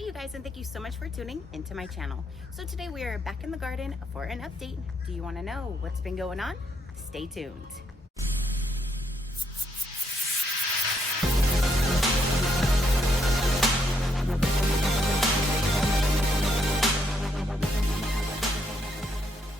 Hi you guys, and thank you so much for tuning into my channel. So today we are back in the garden for an update. Do you want to know what's been going on? Stay tuned.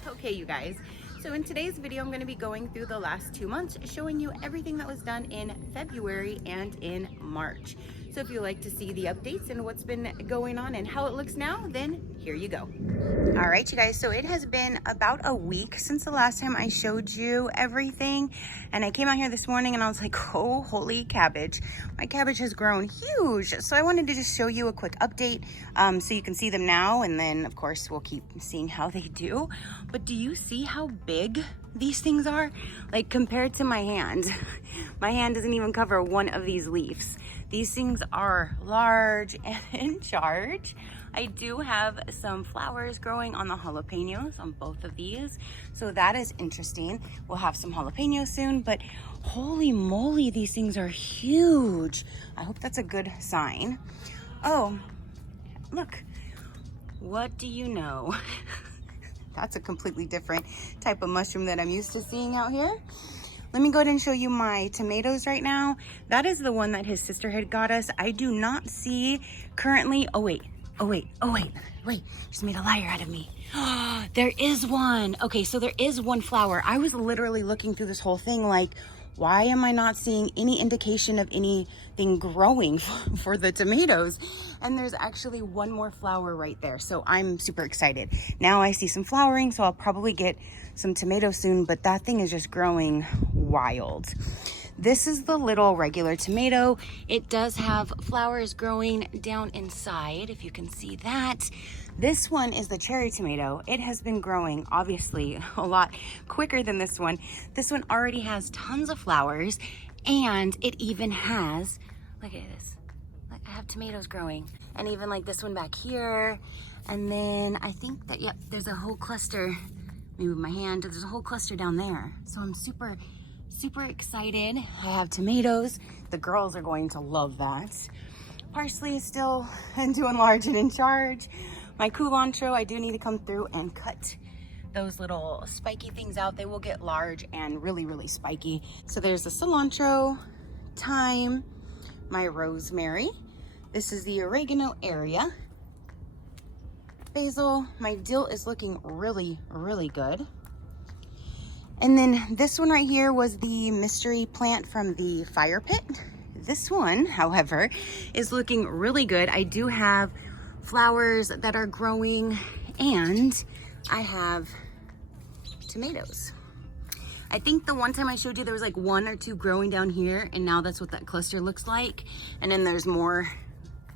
Okay you guys, so in today's video I'm going to be going through the last 2 months, showing you everything that was done in February and in March. So if you like to see the updates and what's been going on and how it looks now, then here you go. All right, you guys, so it has been about a week since the last time I showed you everything. And I came out here this morning and I was like, oh, holy cabbage. My cabbage has grown huge. So I wanted to just show you a quick update so you can see them now. And then, of course, we'll keep seeing how they do. But do you see how big these things are? Like, compared to my hand, my hand doesn't even cover one of these leaves. These things are large and in charge. I do have some flowers growing on the jalapenos on both of these, so that is interesting. We'll have some jalapenos soon, but holy moly, these things are huge. I hope that's a good sign. Oh, look, what do you know? That's a completely different type of mushroom that I'm used to seeing out here. Let me go ahead and show you my tomatoes right now. That is the one that his sister had got us. I do not see currently, oh wait, just made a liar out of me. There is one. Okay, so there is one flower. I was literally looking through this whole thing like, why am I not seeing any indication of anything growing for the tomatoes? And there's actually one more flower right there. So I'm super excited. Now I see some flowering, so I'll probably get some tomatoes soon, but that thing is just growing wild. This is the little regular tomato. It does have flowers growing down inside, if you can see that. This one is the cherry tomato. It has been growing, obviously, a lot quicker than this one. This one already has tons of flowers, and it even has, look at this. Like, I have tomatoes growing, and even like this one back here. And then I think that, yep, there's a whole cluster. Let me move my hand. There's a whole cluster down there. So I'm super excited. I have tomatoes. The girls are going to love that. Parsley is still doing large and in charge. My cilantro, I do need to come through and cut those little spiky things out. They will get large and really spiky. So there's the cilantro, thyme, my rosemary. This is the oregano area. Basil, my dill is looking really good. And then this one right here was the mystery plant from the fire pit. This one, however, is looking really good. I do have flowers that are growing, and I have tomatoes. I think the one time I showed you there was like 1 or 2 growing down here, and now that's what that cluster looks like. And then there's more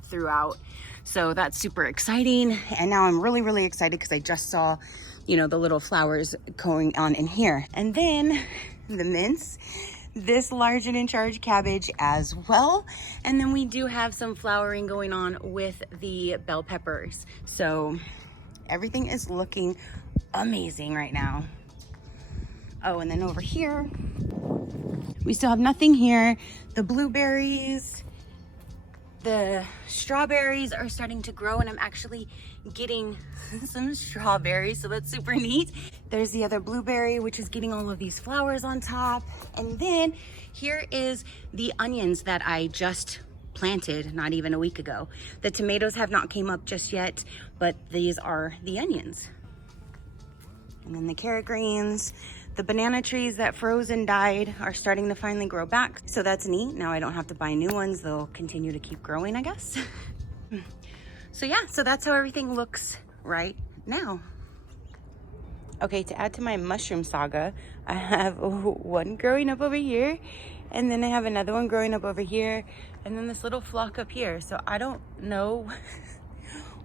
throughout. So that's super exciting. And now I'm really excited because I just saw, you know, the little flowers going on in here. And then the mince, this large and in charge cabbage as well. And then we do have some flowering going on with the bell peppers. So everything is looking amazing right now. Oh, and then over here, we still have nothing here. The blueberries, the strawberries are starting to grow, and I'm actually getting some strawberries, so that's super neat. There's the other blueberry, which is getting all of these flowers on top. And then here is the onions that I just planted not even a week ago. The tomatoes have not came up just yet, but these are the onions. And then the carrot greens. The banana trees that froze and died are starting to finally grow back. So that's neat. Now I don't have to buy new ones. They'll continue to keep growing, I guess. So yeah, so that's how everything looks right now. Okay, to add to my mushroom saga, I have one growing up over here, and then I have another one growing up over here, and then this little flock up here. So I don't know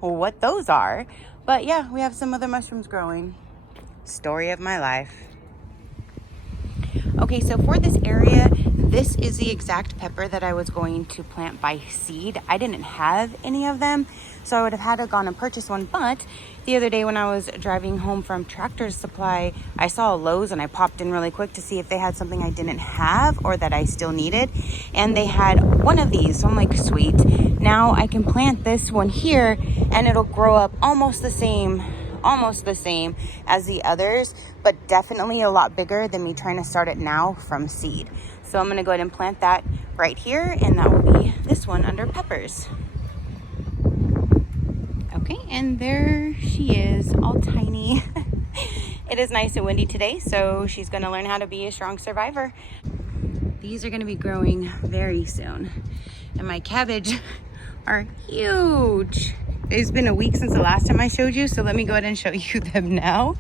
what those are, but yeah, we have some other mushrooms growing. Story of my life. Okay. Okay, so for this area, this is the exact pepper that I was going to plant by seed. I didn't have any of them, so I would have had to gone and purchase one. But the other day when I was driving home from Tractor Supply, I saw a Lowe's and I popped in really quick to see if they had something I didn't have or that I still needed. And they had one of these, so I'm like, sweet. Now I can plant this one here and it'll grow up almost the same as the others, but definitely a lot bigger than me trying to start it now from seed. So I'm gonna go ahead and plant that right here, and that will be this one under peppers. Okay, and there she is, all tiny. It is nice and windy today, so she's gonna learn how to be a strong survivor. These are gonna be growing very soon, and my cabbage are huge. It's been a week since the last time I showed you, so let me go ahead and show you them now.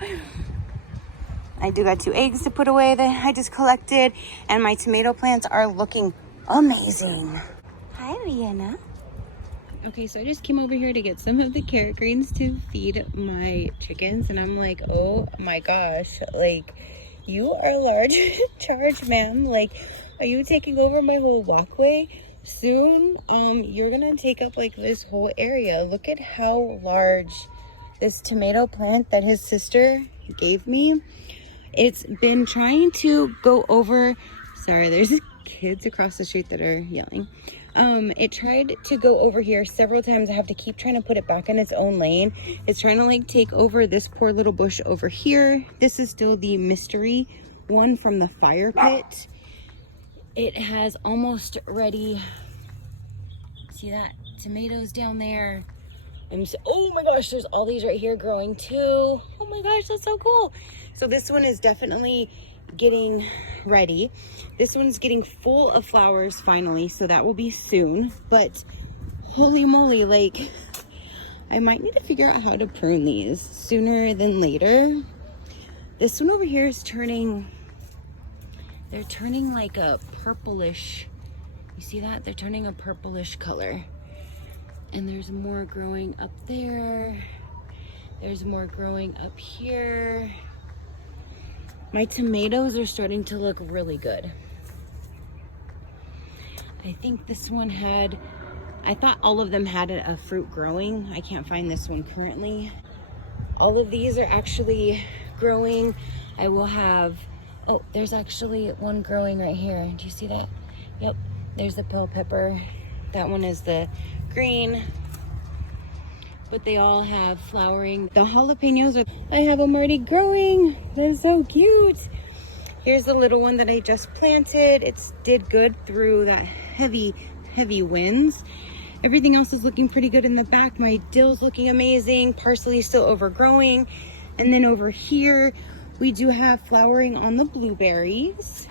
I do got 2 eggs to put away that I just collected, and my tomato plants are looking amazing. Hi, Vienna. Okay, so I just came over here to get some of the carrot greens to feed my chickens, and I'm like, oh my gosh, like, you are large in charge, ma'am. Like, are you taking over my whole walkway? Soon you're gonna take up like this whole area. Look at how large this tomato plant that his sister gave me. It's been trying to go over, sorry, there's kids across the street that are yelling. It tried to go over here several times. I have to keep trying to put it back in its own lane. It's trying to like take over this poor little bush over here. This is still the mystery one from the fire pit. It has almost ready, see that? Tomatoes down there. Oh my gosh, there's all these right here growing too. Oh my gosh, that's so cool. So this one is definitely getting ready. This one's getting full of flowers finally, so that will be soon. But holy moly, like, I might need to figure out how to prune these sooner than later. This one over here is turning, they're turning like a purplish, you see that? They're turning a purplish color. And there's more growing up there. There's more growing up here. My tomatoes are starting to look really good. I think this one had, I thought all of them had a fruit growing. I can't find this one currently. All of these are actually growing. I will have, oh, there's actually one growing right here. Do you see that? Yep, there's the bell pepper. That one is the green, but they all have flowering. The jalapenos, I have them already growing. They're so cute. Here's the little one that I just planted. It's did good through that heavy winds. Everything else is looking pretty good in the back. My dill's looking amazing. Parsley still overgrowing. And then over here, we do have flowering on the blueberries.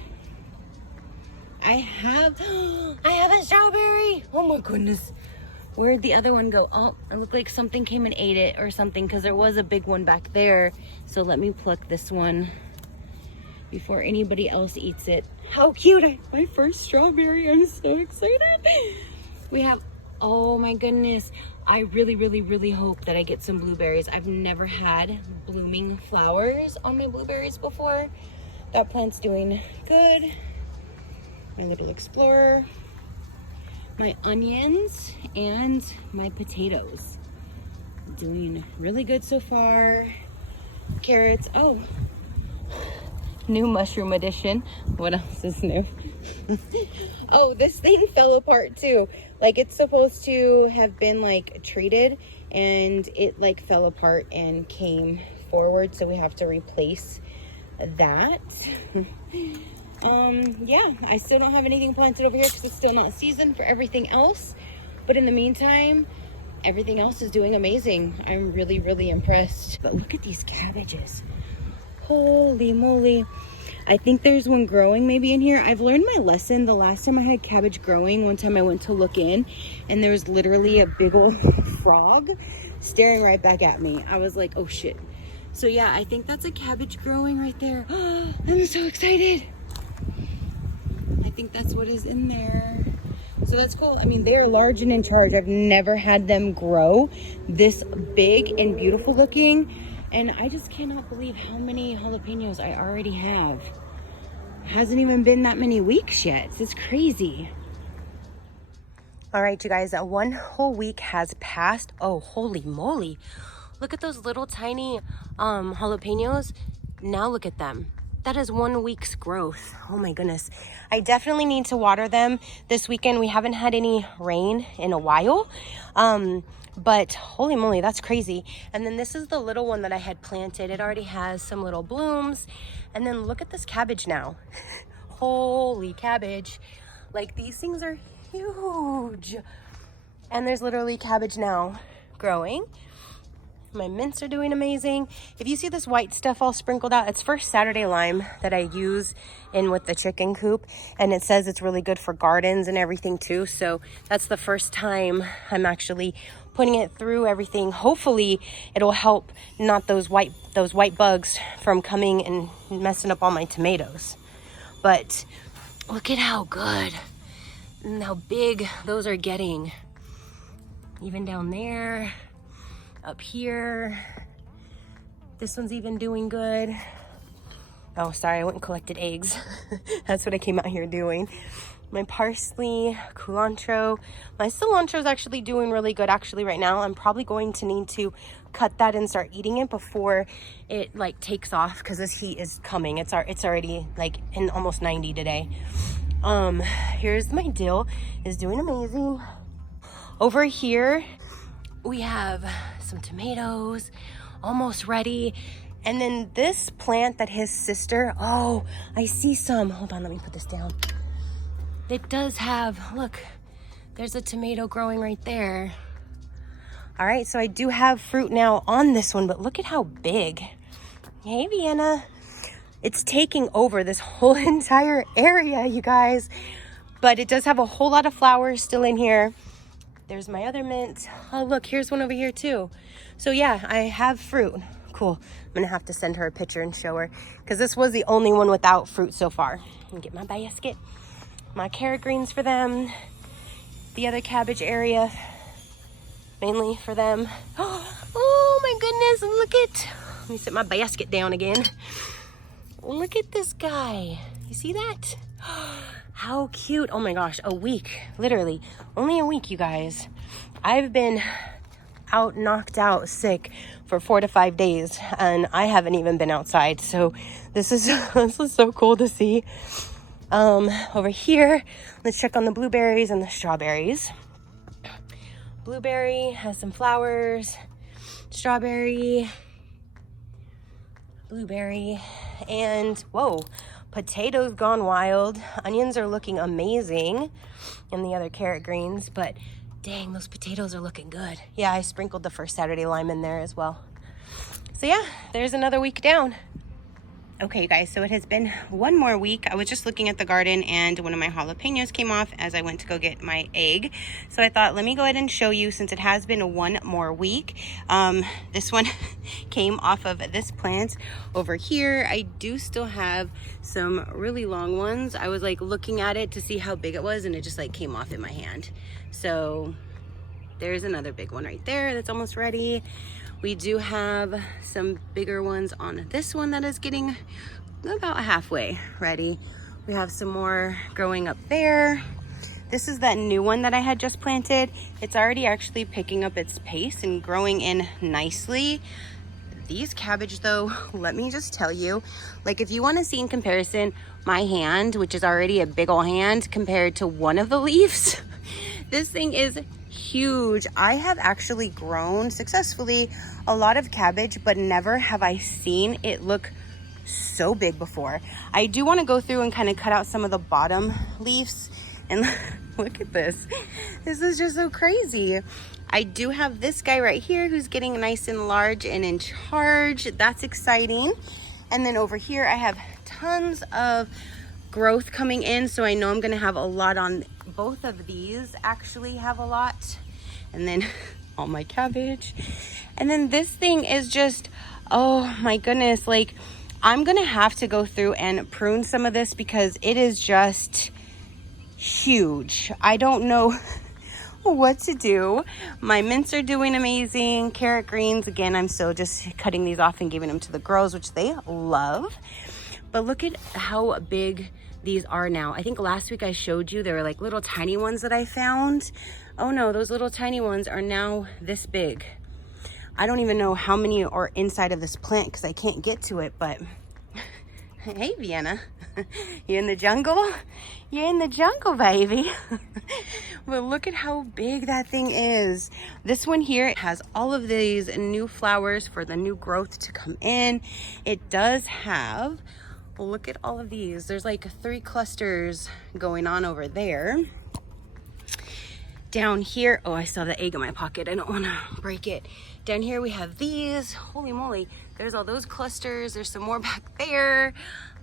I have a strawberry. Oh my goodness. Where'd the other one go? Oh, it looked like something came and ate it or something, because there was a big one back there. So let me pluck this one before anybody else eats it. How cute. My first strawberry. I'm so excited. We have, oh my goodness. I really hope that I get some blueberries. I've never had blooming flowers on my blueberries before. That plant's doing good. My little explorer, my onions, and my potatoes. Doing really good so far. Carrots, oh, new mushroom edition. What else is new? Oh, this thing fell apart too. Like, it's supposed to have been like treated, and it like fell apart and came forward, so we have to replace that. Yeah, I still don't have anything planted over here because it's still not season for everything else. But in the meantime, everything else is doing amazing. I'm really impressed. But look at these cabbages. Holy moly. I think there's one growing maybe in here. I've learned my lesson. The last time I had cabbage growing, one time I went to look in, and there was literally a big old frog staring right back at me. I was like, oh shit. So yeah, I think that's a cabbage growing right there. I'm so excited. I think that's what is in there. So that's cool. I mean, they are large and in charge. I've never had them grow this big and beautiful looking. And I just cannot believe how many jalapenos I already have. hasn't even been that many weeks yet. It's crazy. All right, you guys, 1 whole week has passed. Oh, holy moly. Look at those little tiny jalapenos. Now look at them. That is 1 week's growth. Oh my goodness. I definitely need to water them this weekend. We haven't had any rain in a while. But holy moly, that's crazy. And then this is the little one that I had planted. It already has some little blooms. And then look at this cabbage now. Holy cabbage. Like, these things are huge. And there's literally cabbage now growing. My mints are doing amazing. If you see this white stuff all sprinkled out, it's First Saturday lime that I use in with the chicken coop. And it says it's really good for gardens and everything too. So that's the first time I'm actually putting it through everything. Hopefully it'll help not those white bugs from coming and messing up all my tomatoes. But look at how good and how big those are getting. Even down there. Up here, this one's even doing good. Oh, sorry, I went and collected eggs. That's what I came out here doing. My parsley, cilantro. My cilantro is actually doing really good actually right now. I'm probably going to need to cut that and start eating it before it like takes off, because this heat is coming. It's already like in almost 90 today. Here's my dill, is doing amazing. Over here, we have some tomatoes almost ready. And then this plant that his sister, oh, I see some. Hold on, let me put this down. It does have, look, there's a tomato growing right there. All right, so I do have fruit now on this one, but look at how big. Hey, Vienna. It's taking over this whole entire area, you guys. But it does have a whole lot of flowers still in here. There's my other mint. Oh, look, here's one over here too. So yeah, I have fruit. Cool. I'm gonna have to send her a picture and show her, because this was the only one without fruit so far. And get my basket, my carrot greens for them, the other cabbage area, mainly for them. Oh my goodness, look at, let me set my basket down again. Look at this guy. You see that? How cute. Oh my gosh, a week, literally only a week, you guys. I've been knocked out sick for 4 to 5 days, and I haven't even been outside. So this is so cool to see. Over here, let's check on the blueberries and the strawberries. Blueberry has some flowers, strawberry, blueberry, and whoa, potatoes gone wild. Onions are looking amazing, and the other carrot greens, but dang, those potatoes are looking good. Yeah, I sprinkled the First Saturday lime in there as well. So yeah, there's another week down. Okay, guys, so it has been 1 more week. I was just looking at the garden and one of my jalapenos came off as I went to go get my egg. So I thought, let me go ahead and show you, since it has been 1 more week. This one came off of this plant over here. I do still have some really long ones. I was like looking at it to see how big it was, and it just like came off in my hand. So there's another big one right there that's almost ready. We do have some bigger ones on this one that is getting about halfway ready. We have some more growing up there. This is that new one that I had just planted. It's already actually picking up its pace and growing in nicely. These cabbage though, let me just tell you, like if you want to see in comparison my hand, which is already a big old hand, compared to one of the leaves, this thing is huge. I have actually grown successfully a lot of cabbage, but never have I seen it look so big before. I do want to go through and kind of cut out some of the bottom leaves, and look at this. This is just so crazy. I do have this guy right here who's getting nice and large and in charge. That's exciting. And then over here I have tons of growth coming in, so I know I'm gonna have a lot on both of these. Actually have a lot. And then all my cabbage. And then this thing is just, oh my goodness, like I'm gonna have to go through and prune some of this because it is just huge. I don't know what to do. My mints are doing amazing. Carrot greens, again, I'm still just cutting these off and giving them to the girls, which they love. But look at how big these are now. I think last week I showed you there were like little tiny ones that I found. Oh no, those little tiny ones are now this big. I don't even know how many are inside of this plant because I can't get to it, but hey, Vienna, you in the jungle? You're in the jungle, baby. But look at how big that thing is. This one here has all of these new flowers for the new growth to come in. It does have, look at all of these. There's like 3 clusters going on over there. Down here, oh, I still have the egg in my pocket. I don't want to break it. Down here we have these. Holy moly, there's all those clusters. There's some more back there.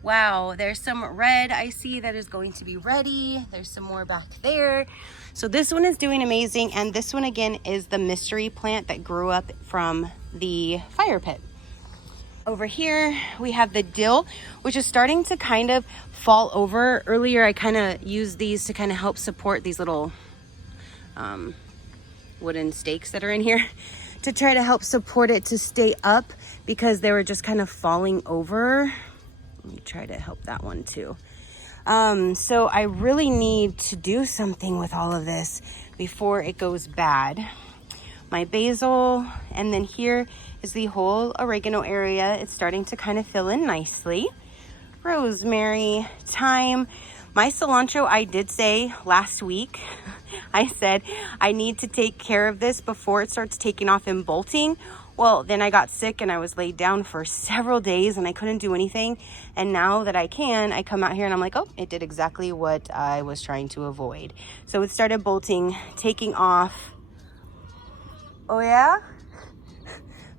Wow, there's some red I see that is going to be ready. There's some more back there. So this one is doing amazing. And this one again is the mystery plant that grew up from the fire pit. Over here we have the dill, which is starting to kind of fall over. Earlier I kind of used these to kind of help support these little wooden stakes that are in here to try to help support it to stay up because they were just kind of falling over. Let me try to help that one too. So I really need to do something with all of this before it goes bad. My basil, and then here is the whole oregano area. It's starting to kind of fill in nicely. Rosemary, thyme. My cilantro, I did say last week, I said I need to take care of this before it starts taking off and bolting. Well, then I got sick and I was laid down for several days and I couldn't do anything. And now that I can, I come out here and I'm like, oh, it did exactly what I was trying to avoid. So it started bolting, taking off. Oh yeah?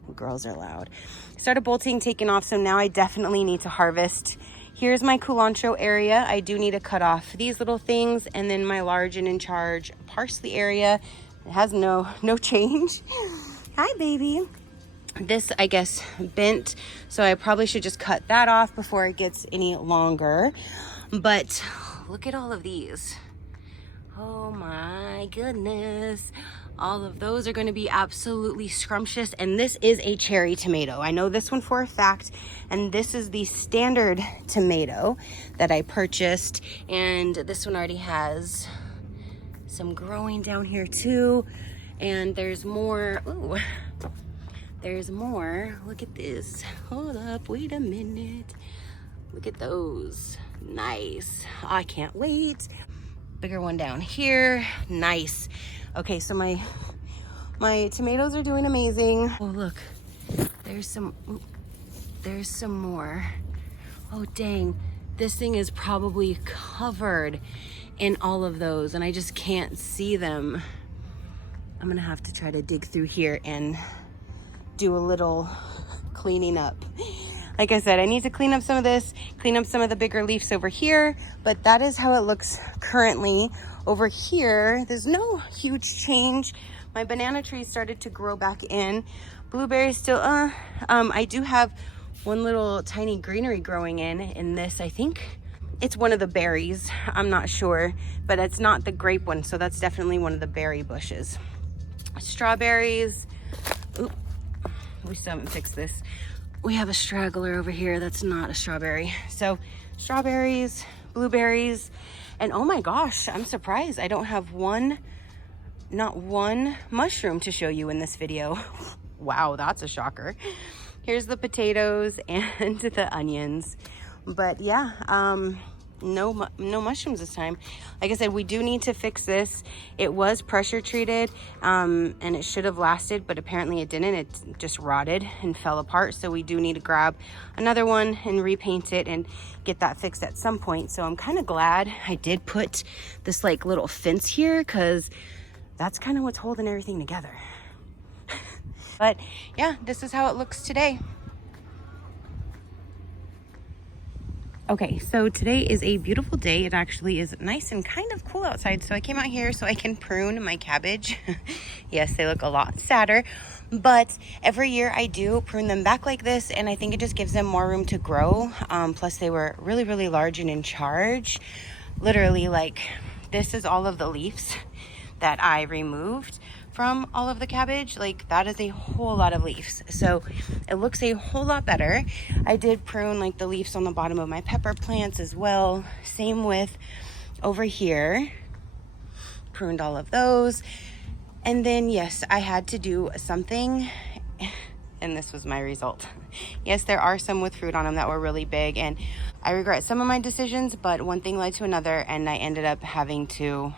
The girls are loud. It started bolting, taking off. So now I definitely need to harvest. Here's my culantro area. I do need to cut off these little things, and then my large and in charge parsley area. It has no change. Hi, baby. This, I guess, bent, so I probably should just cut that off before it gets any longer. But look at all of these. Oh my goodness. All of those are going to be absolutely scrumptious. And this is a cherry tomato. I know this one for a fact. And this is the standard tomato that I purchased. And this one already has some growing down here too. And there's more. Ooh, there's more. Look at this. Hold up. Wait a minute. Look at those. Nice. I can't wait. Bigger one down here. Nice. Okay, so my tomatoes are doing amazing. Oh, look, there's some more. Oh, dang, this thing is probably covered in all of those and I just can't see them. I'm gonna have to try to dig through here and do a little cleaning up. Like I said, I need to clean up some of this, clean up some of the bigger leaves over here, but that is how it looks currently. Over here, there's no huge change. My banana tree started to grow back in. Blueberries still, I do have one little tiny greenery growing in this. I think it's one of the berries. I'm not sure, but it's not the grape one, so that's definitely one of the berry bushes. Strawberries. Oop, we still haven't fixed this. We have a straggler over here that's not a strawberry. So strawberries, blueberries, and oh my gosh, I'm surprised I don't have not one mushroom to show you in this video. Wow, that's a shocker. Here's the potatoes and the onions. But yeah, no mushrooms this time. Like I said, we do need to fix this. It was pressure treated and it should have lasted, but apparently it didn't. It just rotted and fell apart. So we do need to grab another one and repaint it and get that fixed at some point. So I'm kind of glad I did put this like little fence here because that's kind of what's holding everything together. But yeah, this is how it looks today. Okay, so today is a beautiful day. It actually is nice and kind of cool outside. So I came out here so I can prune my cabbage. Yes, they look a lot sadder, but every year I do prune them back like this, and I think it just gives them more room to grow. Plus they were really, really large and in charge. Literally, like, this is all of the leaves that I removed from all of the cabbage. Like, that is a whole lot of leaves. So it looks a whole lot better. I did prune like the leaves on the bottom of my pepper plants as well. Same with over here. Pruned all of those. And then, yes, I had to do something, and this was my result. Yes, there are some with fruit on them that were really big, and I regret some of my decisions, but one thing led to another, and I ended up having to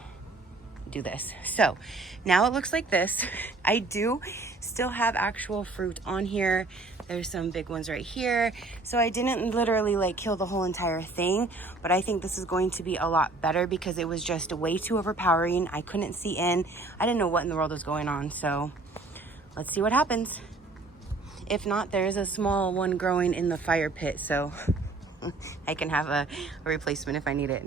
do this. So now it looks like this. I do still have actual fruit on here. There's some big ones right here. So I didn't literally like kill the whole entire thing, but I think this is going to be a lot better because it was just way too overpowering. I couldn't see in. I didn't know what in the world was going on. So let's see what happens. If not, there's a small one growing in the fire pit, so I can have a replacement if I need it.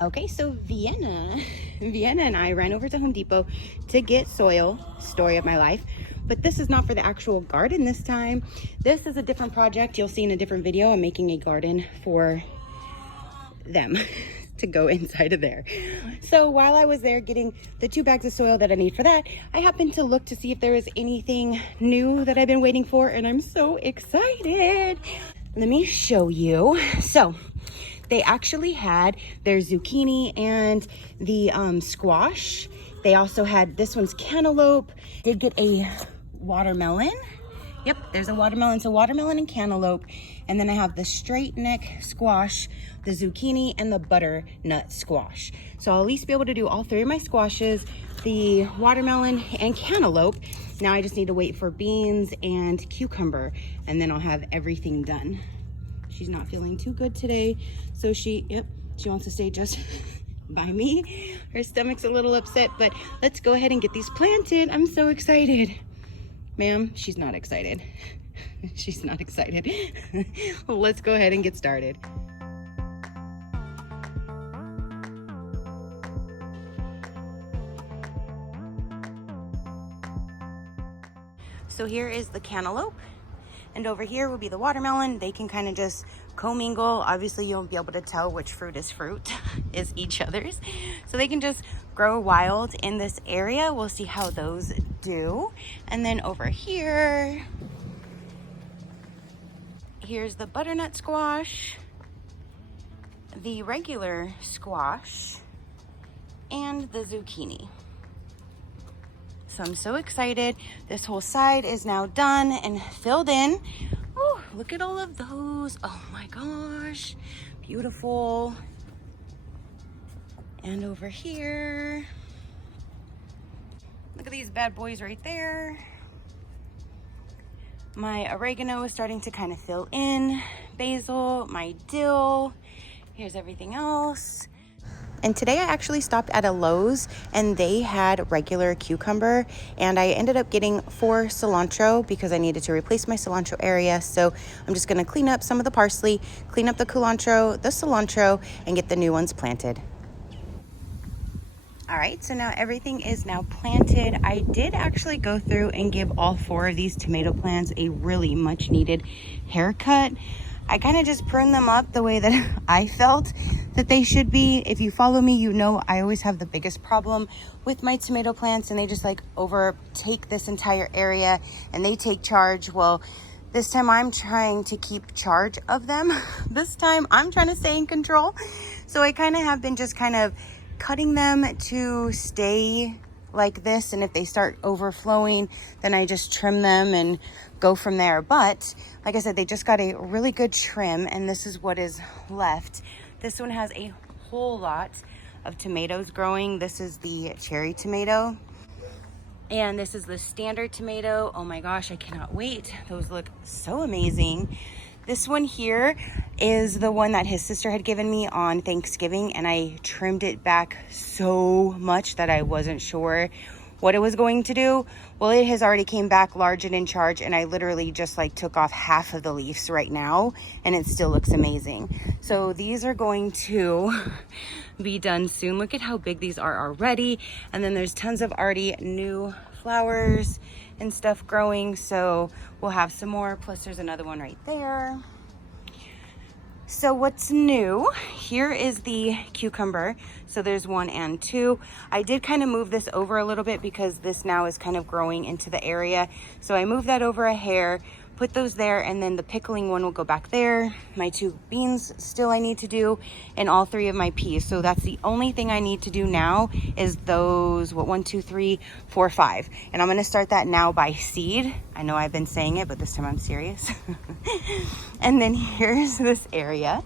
Okay, so Vienna and I ran over to Home Depot to get soil, story of my life. But this is not for the actual garden this time. This is a different project. You'll see in a different video. I'm making a garden for them to go inside of there. So while I was there getting the 2 bags of soil that I need for that, I happened to look to see if there was anything new that I've been waiting for, and I'm so excited. Let me show you. So they actually had their zucchini and the squash. They also had, this one's cantaloupe. Did get a watermelon. Yep, there's a watermelon. So watermelon and cantaloupe. And then I have the straight neck squash, the zucchini, and the butternut squash. So I'll at least be able to do all 3 of my squashes, the watermelon and cantaloupe. Now I just need to wait for beans and cucumber, and then I'll have everything done. She's not feeling too good today, so she wants to stay just by me. Her stomach's a little upset, but let's go ahead and get these planted. I'm so excited. Ma'am, she's not excited. She's not excited. Well, let's go ahead and get started. So here is the cantaloupe, and over here will be the watermelon. They can kind of just commingle. Obviously, you won't be able to tell which fruit is each other's. So they can just grow wild in this area. We'll see how those do. And then over here, here's the butternut squash, the regular squash, and the zucchini. So I'm so excited. This whole side is now done and filled in. Oh, look at all of those. Oh my gosh, beautiful. And over here, look at these bad boys right there. My oregano is starting to kind of fill in. Basil, my dill. Here's everything else. And today I actually stopped at a Lowe's and they had regular cucumber, and I ended up getting 4 cilantro because I needed to replace my cilantro area. So I'm just gonna clean up some of the parsley, clean up the cilantro, and get the new ones planted. All right, so now everything is now planted. I did actually go through and give all 4 of these tomato plants a really much needed haircut. I kind of just pruned them up the way that I felt that they should be. If you follow me, you know I always have the biggest problem with my tomato plants, and they just like overtake this entire area and they take charge. Well, this time I'm trying to keep charge of them. This time I'm trying to stay in control. So I kind of have been just kind of cutting them to stay like this, and if they start overflowing, then I just trim them and go from there. But like I said, they just got a really good trim, and this is what is left. This one has a whole lot of tomatoes growing. This is the cherry tomato, and this is the standard tomato. Oh my gosh, I cannot wait. Those look so amazing. This one here is the one that his sister had given me on Thanksgiving, and I trimmed it back so much that I wasn't sure what it was going to do. Well, it has already came back large and in charge, and I literally just like took off half of the leaves right now, and it still looks amazing. So these are going to be done soon. Look at how big these are already. And then there's tons of already new flowers and stuff growing, so we'll have some more. Plus there's another one right there. So what's new, here is the cucumber. So there's 1 and 2. I did kind of move this over a little bit because this now is kind of growing into the area. So I moved that over a hair, put those there, and then the pickling one will go back there. My 2 beans still I need to do, and all 3 of my peas. So that's the only thing I need to do now is those, 1, 2, 3, 4, 5. And I'm gonna start that now by seed. I know I've been saying it, but this time I'm serious. And then here's this area.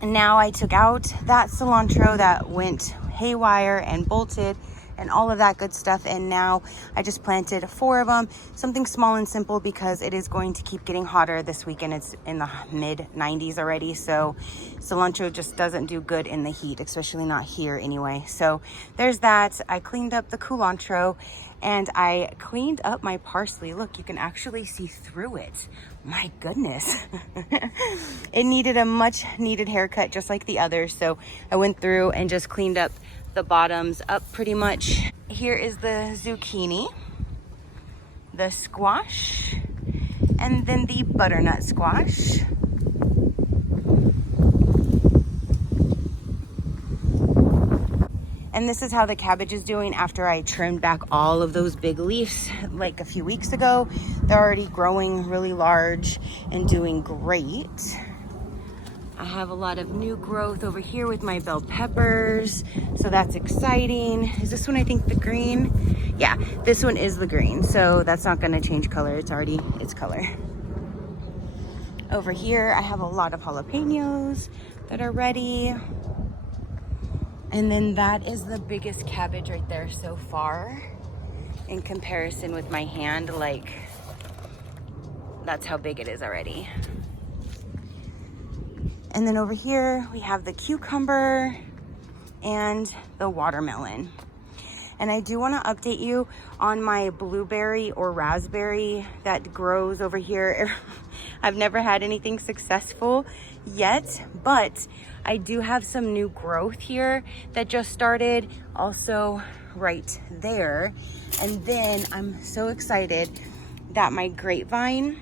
And now I took out that cilantro that went haywire and bolted and all of that good stuff, and now I just planted 4 of them, something small and simple because it is going to keep getting hotter this weekend. It's in the mid 90s already, so cilantro just doesn't do good in the heat, especially not here anyway. So there's that. I cleaned up the culantro and I cleaned up my parsley. Look, you can actually see through it. My goodness. It needed a much needed haircut just like the others, so I went through and just cleaned up the bottoms up pretty much. Here is the zucchini, the squash, and then the butternut squash. And this is how the cabbage is doing after I trimmed back all of those big leaves like a few weeks ago. They're already growing really large and doing great. I have a lot of new growth over here with my bell peppers, so that's exciting. Is this one, I think, the green? Yeah, this one is the green, so that's not gonna change color. It's already its color. Over here, I have a lot of jalapenos that are ready. And then that is the biggest cabbage right there so far in comparison with my hand. Like, that's how big it is already. And then over here, we have the cucumber and the watermelon. And I do want to update you on my blueberry or raspberry that grows over here. I've never had anything successful yet, but I do have some new growth here that just started also right there. And then I'm so excited that my grapevine,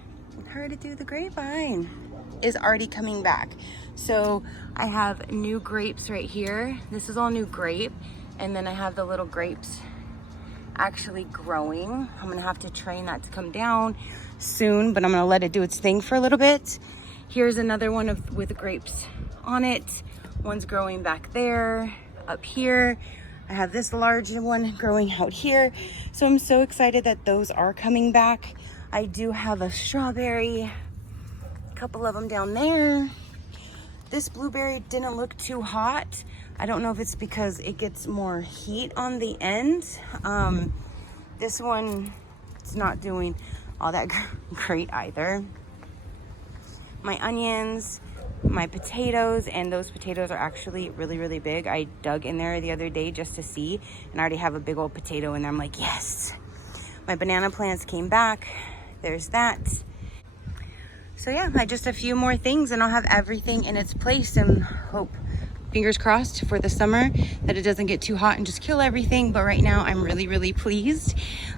hard to do the grapevine, is already coming back. So I have new grapes right here. This is all new grape. And then I have the little grapes actually growing. I'm gonna have to train that to come down soon, but I'm gonna let it do its thing for a little bit. Here's another one with grapes on it. One's growing back there, up here. I have this large one growing out here. So I'm so excited that those are coming back. I do have a strawberry, a couple of them down there. This blueberry didn't look too hot. I don't know if it's because it gets more heat on the end. This one, it's not doing all that great either. My onions, my potatoes, and those potatoes are actually really, really big. I dug in there the other day just to see, and I already have a big old potato in there. I'm like, yes. My banana plants came back. There's that. So yeah, just a few more things and I'll have everything in its place, and hope, fingers crossed for the summer, that it doesn't get too hot and just kill everything. But right now I'm really, really pleased.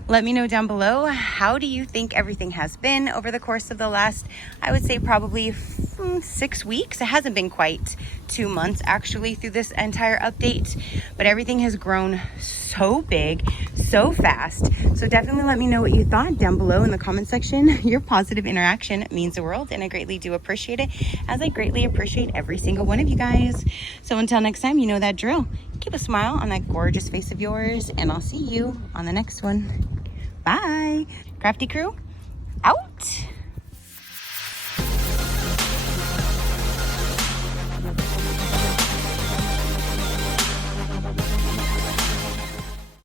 Let me know down below, how do you think everything has been over the course of the last, I would say probably 6 weeks. It hasn't been quite 2 months actually through this entire update, but everything has grown so big, so fast. So definitely let me know what you thought down below in the comment section. Your positive interaction means the world, and I greatly do appreciate it, as I greatly appreciate every single one of you guys. So until next time, you know that drill. Keep a smile on that gorgeous face of yours, and I'll see you on the next one. Bye. Crafty crew, out.